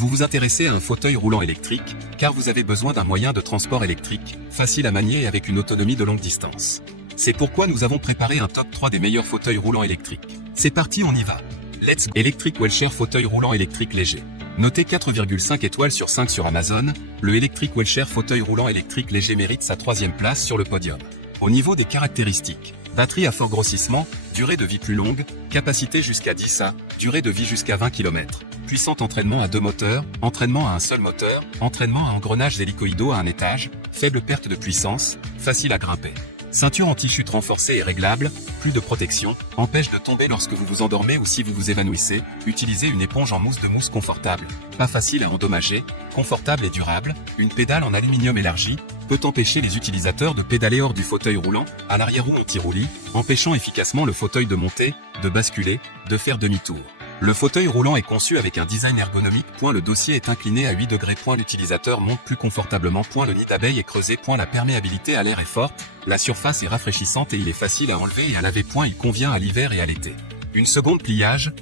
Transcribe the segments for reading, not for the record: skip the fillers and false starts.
Vous vous intéressez à un fauteuil roulant électrique, car vous avez besoin d'un moyen de transport électrique, facile à manier et avec une autonomie de longue distance. C'est pourquoi nous avons préparé un top 3 des meilleurs fauteuils roulants électriques. C'est parti, on y va. Let's go. Electric Wheelchair fauteuil roulant électrique léger. Noté 4,5 étoiles sur 5 sur Amazon, le Electric Wheelchair fauteuil roulant électrique léger mérite sa 3e place sur le podium. Au niveau des caractéristiques, batterie à fort grossissement, durée de vie plus longue, capacité jusqu'à 10 A, durée de vie jusqu'à 20 km, puissant entraînement à 2 moteurs, entraînement à un seul moteur, entraînement à engrenages hélicoïdaux à un étage, faible perte de puissance, facile à grimper. Ceinture anti-chute renforcée et réglable, plus de protection, empêche de tomber lorsque vous vous endormez ou si vous vous évanouissez, utilisez une éponge en mousse confortable, pas facile à endommager, confortable et durable, une pédale en aluminium élargie, peut empêcher les utilisateurs de pédaler hors du fauteuil roulant, à l'arrière-roue anti-roulis, empêchant efficacement le fauteuil de monter, de basculer, de faire demi-tour. Le fauteuil roulant est conçu avec un design ergonomique. Le dossier est incliné à 8 degrés. L'utilisateur monte plus confortablement. Le nid d'abeille est creusé. La perméabilité à l'air est forte. La surface est rafraîchissante et il est facile à enlever et à laver. Il convient à l'hiver et à l'été. Une seconde pliage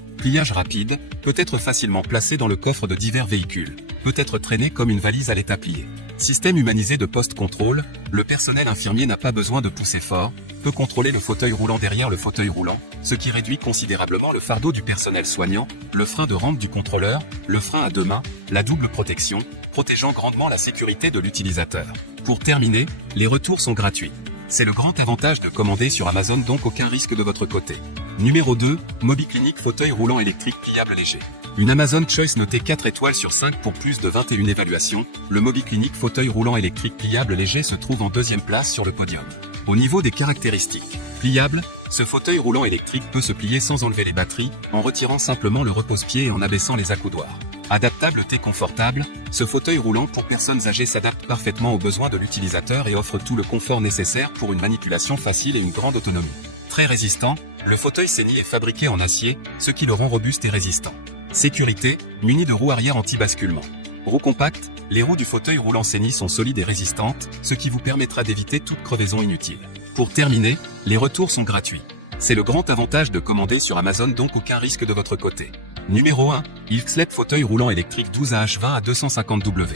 rapide, peut être facilement placé dans le coffre de divers véhicules. Peut être traîné comme une valise à l'état plié. Système humanisé de post-contrôle, le personnel infirmier n'a pas besoin de pousser fort, peut contrôler le fauteuil roulant derrière le fauteuil roulant, ce qui réduit considérablement le fardeau du personnel soignant, le frein de rampe du contrôleur, le frein à 2 mains, la double protection, protégeant grandement la sécurité de l'utilisateur. Pour terminer, les retours sont gratuits. C'est le grand avantage de commander sur Amazon, donc aucun risque de votre côté. Numéro 2, MobiClinic fauteuil roulant électrique pliable léger. Une Amazon Choice notée 4 étoiles sur 5 pour plus de 21 évaluations, le MobiClinic fauteuil roulant électrique pliable léger se trouve en 2e place sur le podium. Au niveau des caractéristiques, pliable, ce fauteuil roulant électrique peut se plier sans enlever les batteries, en retirant simplement le repose-pied et en abaissant les accoudoirs. Adaptable et confortable, ce fauteuil roulant pour personnes âgées s'adapte parfaitement aux besoins de l'utilisateur et offre tout le confort nécessaire pour une manipulation facile et une grande autonomie. Très résistant, le fauteuil Seni est fabriqué en acier, ce qui le rend robuste et résistant. Sécurité, muni de roues arrière anti-basculement. Roues compactes, les roues du fauteuil roulant Seni sont solides et résistantes, ce qui vous permettra d'éviter toute crevaison inutile. Pour terminer, les retours sont gratuits. C'est le grand avantage de commander sur Amazon, donc aucun risque de votre côté. Numéro 1, Xlep fauteuil roulant électrique 12AH20 à 250W.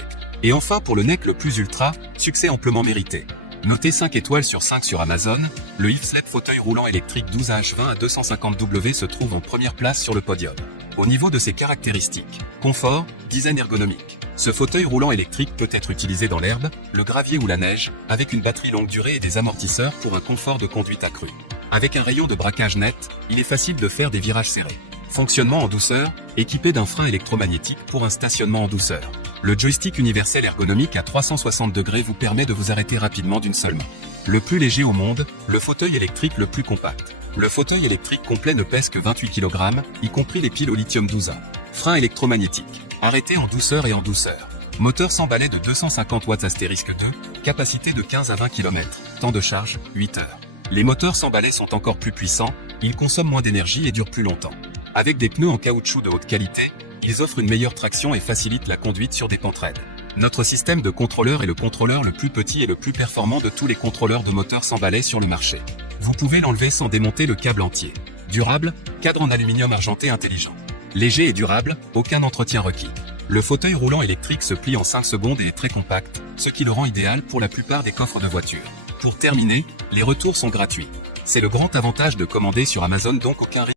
Et enfin pour le NEC le plus ultra, succès amplement mérité. Noté 5 étoiles sur 5 sur Amazon, le Xlep fauteuil roulant électrique 12AH20 à 250W se trouve en 1re place sur le podium. Au niveau de ses caractéristiques, confort, design ergonomique. Ce fauteuil roulant électrique peut être utilisé dans l'herbe, le gravier ou la neige, avec une batterie longue durée et des amortisseurs pour un confort de conduite accru. Avec un rayon de braquage net, il est facile de faire des virages serrés. Fonctionnement en douceur, équipé d'un frein électromagnétique pour un stationnement en douceur. Le joystick universel ergonomique à 360 degrés vous permet de vous arrêter rapidement d'une seule main. Le plus léger au monde, le fauteuil électrique le plus compact. Le fauteuil électrique complet ne pèse que 28 kg, y compris les piles au lithium 12A. Frein électromagnétique. Arrêté en douceur et en douceur. Moteur sans balai de 250 watts *2, capacité de 15 à 20 km, temps de charge, 8 heures. Les moteurs sans balai sont encore plus puissants, ils consomment moins d'énergie et durent plus longtemps. Avec des pneus en caoutchouc de haute qualité, ils offrent une meilleure traction et facilitent la conduite sur des pentes raides. Notre système de contrôleur est le contrôleur le plus petit et le plus performant de tous les contrôleurs de moteurs sans balai sur le marché. Vous pouvez l'enlever sans démonter le câble entier. Durable, cadre en aluminium argenté intelligent. Léger et durable, aucun entretien requis. Le fauteuil roulant électrique se plie en 5 secondes et est très compact, ce qui le rend idéal pour la plupart des coffres de voitures. Pour terminer, les retours sont gratuits. C'est le grand avantage de commander sur Amazon, donc aucun risque.